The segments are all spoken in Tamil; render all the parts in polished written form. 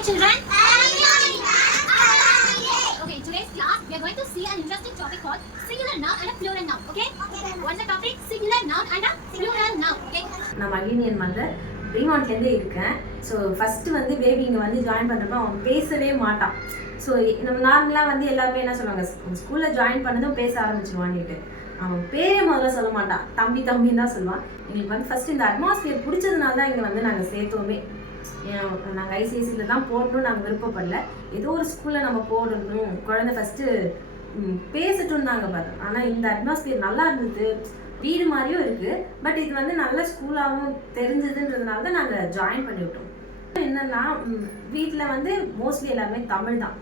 Children, okay, in today's class we are going to see an interesting topic called singular noun and a plural noun. Okay? What's the topic? Singular noun and a plural noun. Okay? நான் மகினியன் மதர் ரீமாண்ட்லேருந்தே இருக்கேன். ஸோ ஃபஸ்ட்டு வந்து பேபி இங்கே வந்து ஜாயின் பண்ணுறப்ப அவன் பேசவே மாட்டான். ஸோ நம்ம நார்மலாக வந்து எல்லாருமே என்ன சொல்லுவாங்க, ஸ்கூலில் ஜாயின் பண்ணதும் பேச ஆரம்பிச்சிருவான்னுட்டு. அவன் பேரே முதல்ல சொல்ல மாட்டான், தம்பி தம்பின்னு தான் சொல்லுவான். எங்களுக்கு வந்து ஃபஸ்ட்டு இந்த அட்மாஸ்பியர் பிடிச்சதுனால தான் இங்கே வந்து நாங்கள் சேர்த்தோமே. நாங்கள் ஐசிஐசியில் தான் போடணும்னு நாங்கள் விருப்பப்படல. ஏதோ ஒரு ஸ்கூலில் நம்ம போடணும், குழந்தை ஃபஸ்ட்டு பேசட்டும் நாங்கள் பார்த்தோம். ஆனால் இந்த அட்மாஸ்பியர் நல்லா இருந்தது, வீடு மாதிரியும் இருக்குது. பட் இது வந்து நல்ல ஸ்கூலாகவும் தெரிஞ்சதுன்றதுனால தான் நாங்கள் ஜாயின் பண்ணிவிட்டோம். என்னன்னா வீட்டில் வந்து மோஸ்ட்லி எல்லாருமே தமிழ் தான்.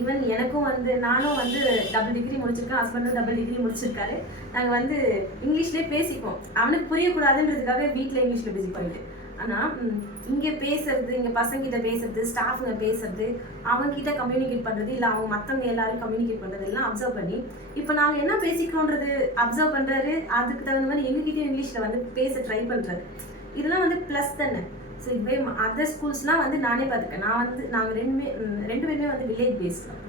ஈவன் எனக்கும் வந்து நானும் வந்து டபுள் டிகிரி முடிச்சிருக்கேன், ஹஸ்பண்டும் டபுள் டிகிரி முடிச்சிருக்காரு. நாங்கள் வந்து இங்கிலீஷ்லேயே பேசிப்போம். அவனுக்கு புரியக்கூடாதுன்றதுக்காக வீட்டில் இங்கிலீஷில் பேசி பண்ணிட்டு. ஆனால் இங்கே பேசுறது, இங்கே பசங்கிட்ட பேசுறது, ஸ்டாஃபுங்க பேசுறது, அவங்ககிட்ட கம்யூனிகேட் பண்ணுறது, இல்லை அவங்க மற்றவங்க எல்லாரும் கம்யூனிகேட் பண்ணுறது எல்லாம் அப்சர்வ் பண்ணி இப்போ நாங்கள் என்ன பேசிக்கிறோன்றது அப்சர்வ் பண்ணுறாரு. அதுக்கு தகுந்த மாதிரி எங்ககிட்டயும் இங்கிலீஷில் வந்து பேச ட்ரை பண்ணுறாரு. இதெல்லாம் வந்து ப்ளஸ் தானே. ஸோ இதுவே அதர் ஸ்கூல்ஸ்லாம் வந்து நானே பார்த்துருக்கேன். நான் வந்து நாங்கள் ரெண்டு பேருமே வந்து வில்லேஜ் பேஸ்லாம்.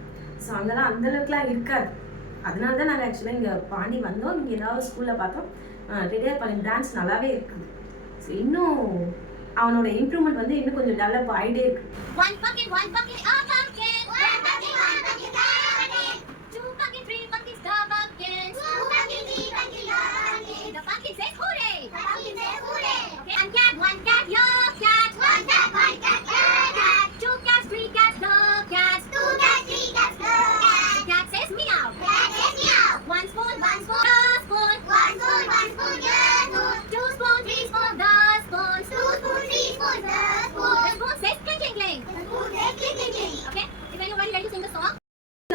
ஸோ அங்கெல்லாம் அந்தளவுக்குலாம் இருக்காது. அதனால தான் நாங்கள் ஆக்சுவலாக இங்கே பாண்டி வந்தோம். இங்கே ஏதாவது ஸ்கூலில் பார்த்தோம், ரெடியாக பண்ணி டான்ஸ் நல்லாவே இருக்குது. ஸோ இன்னும் அவனோட இம்ப்ரூவ்மெண்ட் வந்து இன்னும் கொஞ்சம் டெவலப் ஆகிட்டே இருக்கு.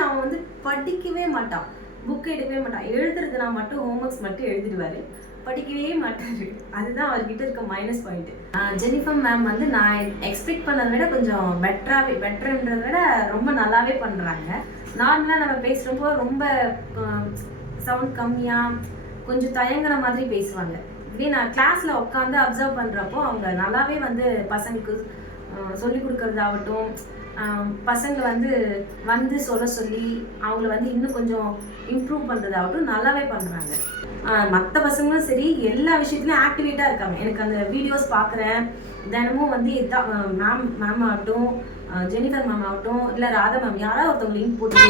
அவன் வந்து படிக்கவே மாட்டான், புக் எடுக்கவே மாட்டான். எழுதுறதுனா மட்டும் ஹோம்ஒர்க்ஸ் மட்டும் எழுதிடுவாரு, படிக்கவே மாட்டாரு. அதுதான் அவர்கிட்ட இருக்க மைனஸ் பாயிண்ட். ஜெனிஃபர் மேம் வந்து நான் எக்ஸ்பெக்ட் பண்ணதை விட கொஞ்சம் பெட்டர்ன்றதை விட ரொம்ப நல்லாவே பண்ணுறாங்க. நார்மலாக நம்ம பேசுகிறப்போ ரொம்ப சவுண்ட் கம்மியாக கொஞ்சம் தயங்குற மாதிரி பேசுவாங்க. இதே நான் கிளாஸில் உட்காந்து அப்சர்வ் பண்ணுறப்போ அவங்க நல்லாவே வந்து பசங்களுக்கு சொல்லிக் கொடுக்கறதாகட்டும், பசங்களை வந்து சொல்ல சொல்லி அவங்கள வந்து இன்னும் கொஞ்சம் இம்ப்ரூவ் பண்ணுறதாகட்டும் நல்லாவே பண்ணுறாங்க. மற்ற பசங்களும் சரி, எல்லா விஷயத்துலையும் ஆக்டிவேட்டாக இருக்காங்க. எனக்கு அந்த வீடியோஸ் பார்க்குறேன் தினமும் வந்து இதுதான். மேம் ஆகட்டும், ஜெனிஃபர் மேம் ஆகட்டும், இல்லை ராதா மேம், யாராவது ஒருத்தவங்க லிங்க் போட்டு